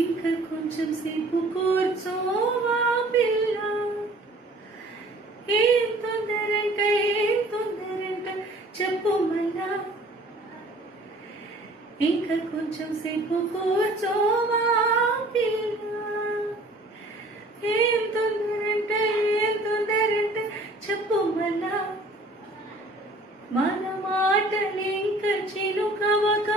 ఇంకా కొంచెం సేపు కూర్చోవా పిల్ల, ఏం తొందరంట చెప్పు మళ్ళా. ఇంకా కొంచెం సేపు కూర్చోవా పిల్ల, ఏం తొందరంట చెప్పు మళ్ళా. మన మాటలింక చిలుకవక